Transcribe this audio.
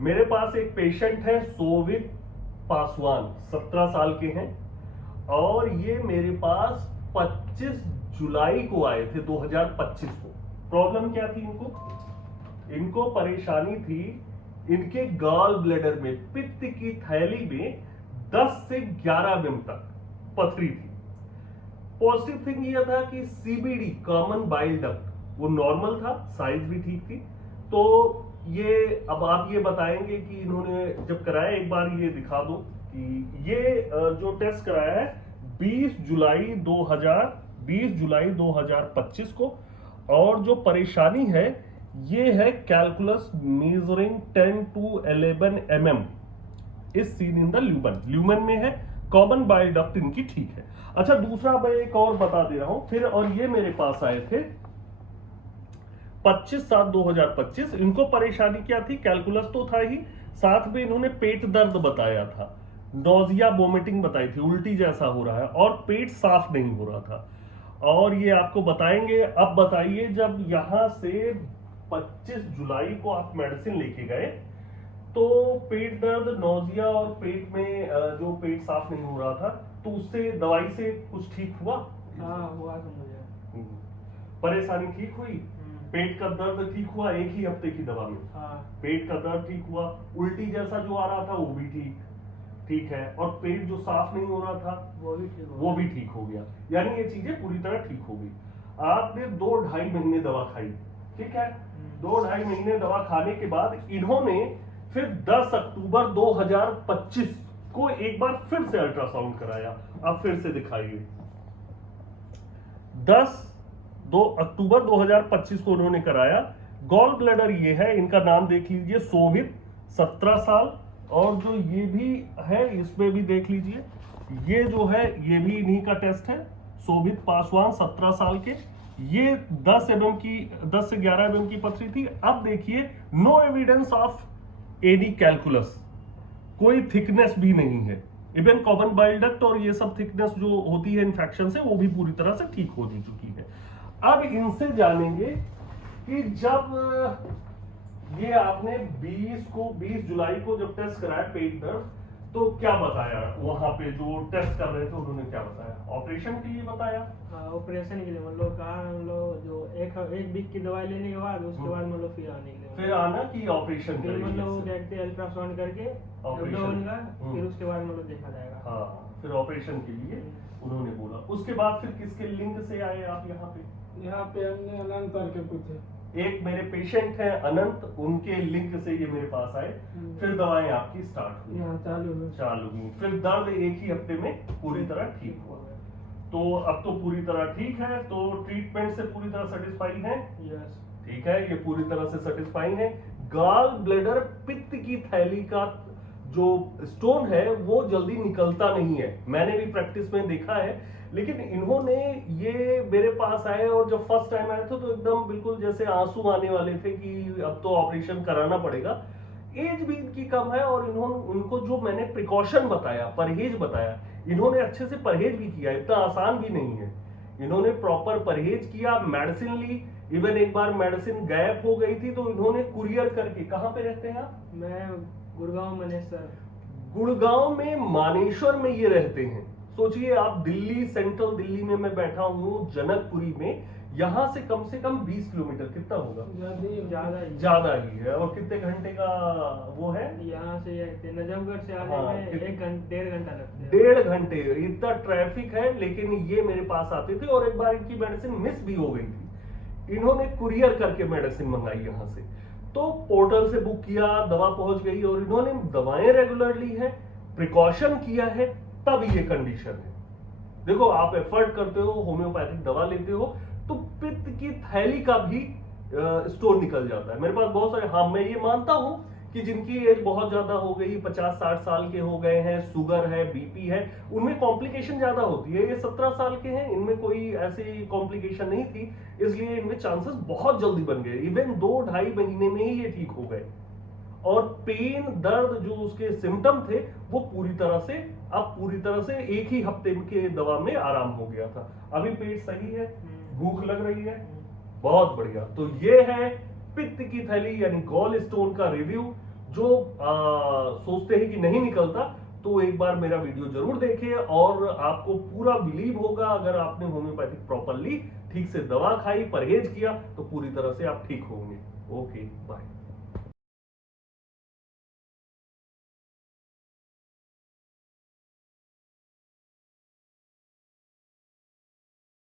मेरे पास एक पेशेंट है शोभित पासवान, 17 साल के हैं और ये मेरे पास 25 जुलाई को आए थे 2025 को। प्रॉब्लम क्या थी इनको परेशानी थी, इनके गॉल ब्लैडर में पित्त की थैली में 10 से 11 mm तक पथरी थी। पॉजिटिव थिंग यह था कि सीबीडी कॉमन बाइल डक्ट वो नॉर्मल था, साइज भी ठीक थी। तो ये अब आप ये बताएंगे कि इन्होंने जब कराया, एक बार ये दिखा दो कि ये जो टेस्ट कराया है 20 जुलाई 2025 को, और जो परेशानी है ये है कैलकुलस मेजरिंग 10 to 11 mm इस सीन इन द ल्यूमन में है, कॉमन बाइल डक्ट इनकी ठीक है। अच्छा, दूसरा मैं एक और बता दे रहा हूं फिर, और ये मेरे पास आए थे 25/7/2025। इनको परेशानी क्या थी, कैलकुलस तो था ही, साथ में इन्होंने पेट दर्द बताया था, नोजिया वोमिटिंग बताई थी, उल्टी जैसा हो रहा है और पेट साफ नहीं हो रहा था। और ये आपको बताएंगे। अब बताइए, जब यहां से 25 जुलाई को आप मेडिसिन लेके गए तो पेट दर्द, नोजिया और पेट में जो पेट साफ नहीं हो रहा था, तो उससे दवाई से कुछ ठीक हुआ? हाँ हुआ तो मुझे परेशानी ठीक हुई, पेट का दर्द ठीक हुआ एक ही हफ्ते की दवा में? हाँ। पेट का दर्द ठीक हुआ, उल्टी जैसा जो आ रहा था वो भी ठीक है, और पेट जो साफ नहीं हो रहा था वो भी ठीक हो गया। यानी ये चीजें पूरी तरह ठीक हो गई। आपने 2-2.5 महीने दवा खाई, ठीक है। 2-2.5 महीने दवा खाने के बाद इन्होंने फिर 10 अक्टूबर 2025 को एक बार फिर से अल्ट्रासाउंड कराया। अब फिर से दिखाइए, 2 अक्टूबर 2025 को उन्होंने कराया। गॉल ब्लैडर ये है, इनका नाम देख लीजिए, शोभित, 17 साल। और जो ये भी है इसमें भी देख लीजिए, ये जो है ये भी इन्हीं का टेस्ट है, शोभित पासवान, 17 साल के। ये 10 से 11 mm की पथरी थी। अब देखिए, no evidence of any calculus, कोई थिकनेस भी नहीं है, इवन कॉमन बाइल डक्ट और ये सब थिकनेस जो होती है इन्फेक्शन से, वो भी पूरी तरह से ठीक हो चुकी है। अब इनसे जानेंगे कि जब ये आपने 20 जुलाई को जब टेस्ट कराया पेट दर्द, तो क्या बताया वहां पे जो टेस्ट कर रहे थे, उन्होंने क्या बताया? ऑपरेशन के लिए बताया? ऑपरेशन के लिए मतलब कहा, मतलब जो एक वीक की दवाई लेने के बाद उसके बाद मतलब फिर आने के लिए, फिर आना कि ऑपरेशन फिर मतलब देखते अल्ट्रासाउंड करके ऑपरेशन का, फिर उसके बाद मतलब देखा जाएगा। हाँ, फिर ऑपरेशन के लिए उन्होंने बोला। उसके बाद फिर किसके लिंक से आए आप यहाँ पे? हमने अनंत करके पूछे, एक मेरे पेशेंट हैं अनंत, उनके लिंक से ये मेरे पास आए। फिर दवाएं आपकी स्टार्ट हुई, चालू हुई, फिर दर्द एक ही हफ्ते में पूरी तरह ठीक हुआ। तो अब तो पूरी तरह ठीक है, तो ट्रीटमेंट से पूरी तरह सेटिस्फाई है? यस, ठीक है, ये पूरी तरह से सेटिस्फाई है। गॉल ब्लैडर, पित्त की थैली का जो स्टोन है वो जल्दी निकलता नहीं है, मैंने भी प्रैक्टिस में देखा है। लेकिन इन्होंने ये मेरे पास आए और जब फर्स्ट टाइम आए थे तो एकदम बिल्कुल जैसे आंसू आने वाले थे कि अब तो ऑपरेशन कराना पड़ेगा। एज भी इनकी कम है और उनको जो मैंने प्रिकॉशन बताया, परहेज बताया, इन्होंने अच्छे से परहेज भी किया, इतना आसान भी नहीं है। इन्होंने प्रॉपर परहेज किया, मेडिसिन ली, इवन एक बार मेडिसिन गायब हो गई थी तो इन्होंने कुरियर करके, कहाँ पे रहते हैं आप? मैं गुड़गांव मानेसर। गुड़गांव में मानेश्वर में ये रहते हैं। सोचिए आप, दिल्ली, सेंट्रल दिल्ली में मैं बैठा हूँ जनकपुरी में, यहाँ से कम 20 किलोमीटर, कितना होगा? ज्यादा ही है। और कितने घंटे का वो है? यहाँ से नजफगढ़ से आने में 1-1.5 घंटा लगता है। 1.5 घंटे, इतना ट्रैफिक है। लेकिन ये मेरे पास आते थे और एक बार इनकी मेडिसिन मिस भी हो गई थी, इन्होंने कुरियर करके मेडिसिन मंगाई यहाँ से, तो पोर्टल से बुक किया, दवा पहुंच गई और इन्होंने दवाएं रेगुलर ली है, प्रिकॉशन किया है, तब ये कंडीशन है। देखो, आप एफर्ट करते हो, होम्योपैथिक दवा लेते हो, तो पित्त की थैली का भी स्टोन निकल जाता है। मेरे पास बहुत सारे, हाँ मैं ये मानता हूं कि जिनकी एज बहुत ज्यादा हो गई, 50-60 साल के हो गए हैं, शुगर है, बीपी है, उनमें कॉम्प्लिकेशन ज्यादा होती है। ये 17 साल के हैं, इनमें कोई ऐसी कॉम्प्लिकेशन नहीं थी, इसलिए इनमें चांसेस बहुत जल्दी बन गए। इवन 2-2.5 महीने में ही ये ठीक हो गए। और पेन, दर्द जो उसके सिम्टम थे वो पूरी तरह से एक ही हफ्ते के दवा में आराम हो गया था। अभी पेट सही है, भूख लग रही है, बहुत बढ़िया। तो ये है पित्त की थैली यानी गॉल स्टोन का रिव्यू, जो सोचते हैं कि नहीं निकलता, तो एक बार मेरा वीडियो जरूर देखें और आपको पूरा बिलीव होगा। अगर आपने होम्योपैथिक प्रॉपरली ठीक से दवा खाई, परहेज किया, तो पूरी तरह से आप ठीक होंगे। Okay, bye.